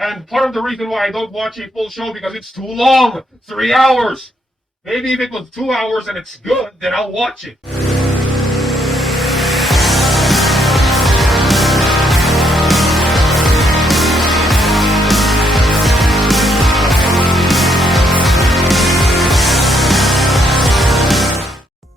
And part of the reason why I don't watch a full show because it's too long. 3 hours. Maybe if it was 2 hours and it's good, then I'll watch it.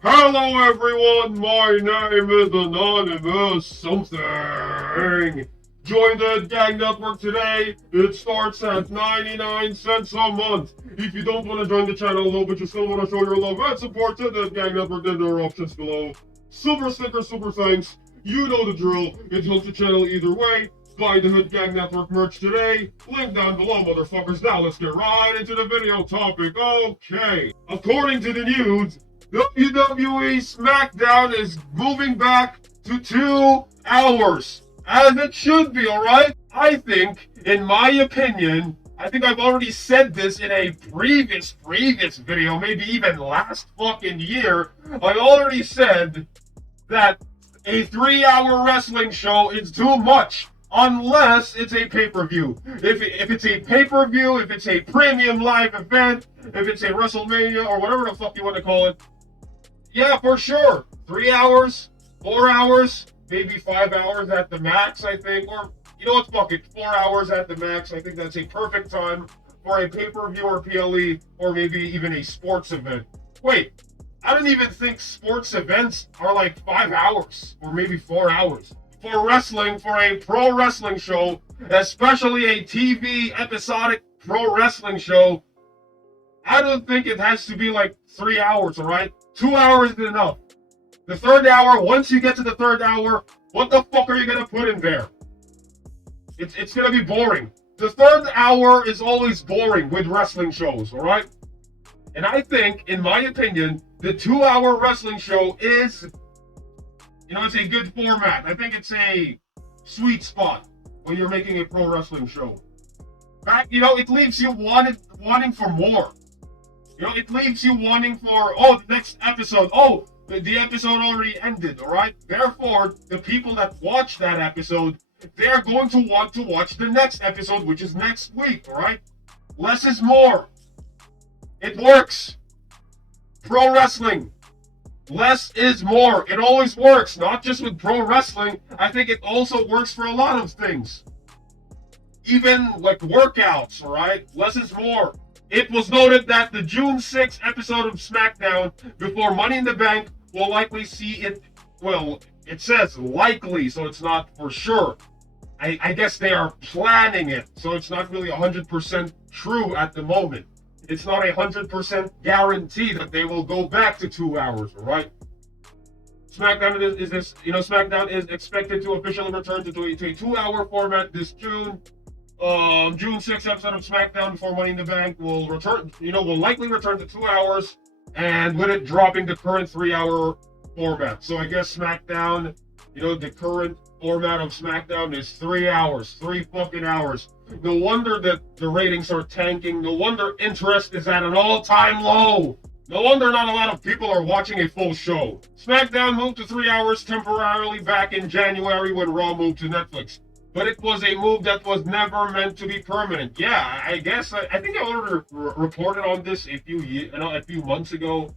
Hello everyone, my name is Anonymous something. Join the Gang Network today. It starts at 99 cents a month. If you don't want to join the channel though, but you still want to show your love and support to the Gang Network, then there are options below. Super sticker, super thanks. You know the drill. It helps the channel either way. Buy the Hood Gang Network merch today. Link down below, motherfuckers. Now let's get right into the video topic. Okay. According to the news, WWE Smackdown is moving back to 2 hours. As it should be, alright? I think, in my opinion, I think I've already said this in a previous video, maybe even last fucking year. I already said that a 3-hour wrestling show is too much. Unless it's a pay-per-view. If it's a pay-per-view, if it's a premium live event, if it's a WrestleMania, or whatever the fuck you want to call it, yeah, for sure. 3 hours, 4 hours, maybe 5 hours at the max, I think. Or, you know what, fuck it, 4 hours at the max. I think that's a perfect time for a pay-per-view or PLE, or maybe even a sports event. Wait, I don't even think sports events are like 5 hours, or maybe 4 hours. For wrestling, for a pro wrestling show, especially a TV episodic pro wrestling show, I don't think it has to be like 3 hours, alright? 2 hours is enough. The third hour, once you get to the third hour, what the fuck are you gonna put in there? It's gonna be boring. The third hour is always boring with wrestling shows, alright? And I think, in my opinion, the 2-hour wrestling show is, you know, it's a good format. I think it's a sweet spot when you're making a pro wrestling show. You know, it leaves you wanting for more. You know, it leaves you wanting for, oh, the next episode. Oh, the episode already ended, alright? Therefore, the people that watch that episode, they're going to want to watch the next episode, which is next week, alright? Less is more. It works. Pro wrestling. Less is more. It always works, not just with pro wrestling. I think it also works for a lot of things. Even like workouts, alright? Less is more. It was noted that the June 6th episode of Smackdown before Money in the Bank will likely see it, well, it says likely, so it's not for sure. I guess they are planning it, so it's not really 100% true at the moment. It's not 100% guarantee that they will go back to 2 hours, alright? Smackdown Smackdown is expected to officially return to a 2-hour format this June. June 6th episode of Smackdown before Money in the Bank will likely return to 2 hours, and with it dropping the current 3-hour format. So I guess Smackdown, the current format of Smackdown is 3 hours, 3 fucking hours. No wonder that the ratings are tanking. No wonder interest is at an all-time low. No wonder not a lot of people are watching a full show. Smackdown moved to 3 hours temporarily back in January when Raw moved to Netflix. But it was a move that was never meant to be permanent. Yeah, I guess I think I already reported on this a few months ago.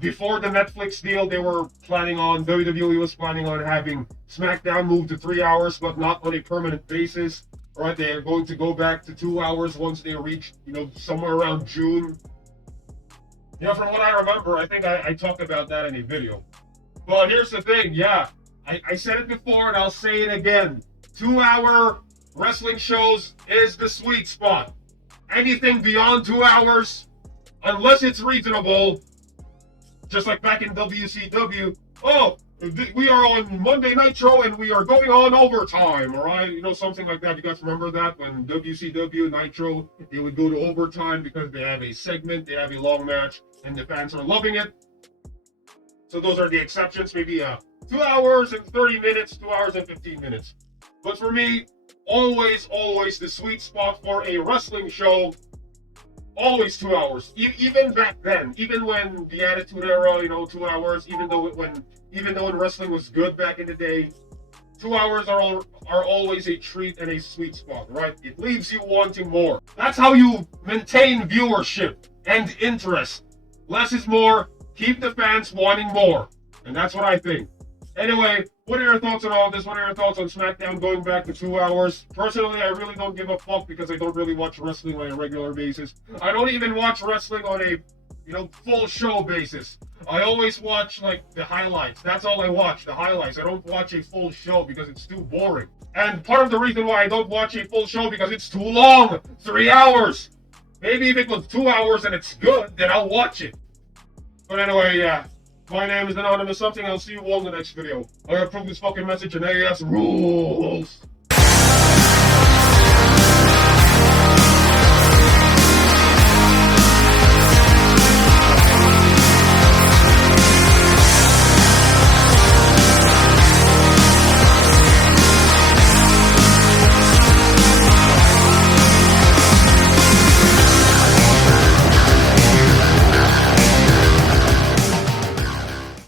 Before the Netflix deal, WWE was planning on having Smackdown move to 3 hours, but not on a permanent basis. Right, they are going to go back to 2 hours once they reach, somewhere around June. From what I remember, I think I talked about that in a video. But here's the thing, yeah, I said it before and I'll say it again. 2-hour wrestling shows is the sweet spot. Anything beyond 2 hours, unless it's reasonable, just like back in WCW, we are on Monday Nitro and we are going on overtime, alright? Something like that. You guys remember that? When WCW Nitro, they would go to overtime because they have a segment, they have a long match, and the fans are loving it. So those are the exceptions. Maybe 2 hours and 30 minutes, 2 hours and 15 minutes. But for me, always the sweet spot for a wrestling show, always 2 hours. Even back then, even when the Attitude Era, 2 hours, even though when wrestling was good back in the day, 2 hours are always a treat and a sweet spot, right? It leaves you wanting more. That's how you maintain viewership and interest. Less is more. Keep the fans wanting more. And that's what I think. Anyway, what are your thoughts on all this? What are your thoughts on SmackDown going back to 2 hours? Personally, I really don't give a fuck because I don't really watch wrestling on a regular basis. I don't even watch wrestling on a, full show basis. I always watch, the highlights. That's all I watch, the highlights. I don't watch a full show because it's too boring. And part of the reason why I don't watch a full show because it's too long. 3 hours. Maybe if it was 2 hours and it's good, then I'll watch it. But anyway, yeah. My name is Anonymous Something. I'll see you all in the next video. I approve this fucking message and AS rules.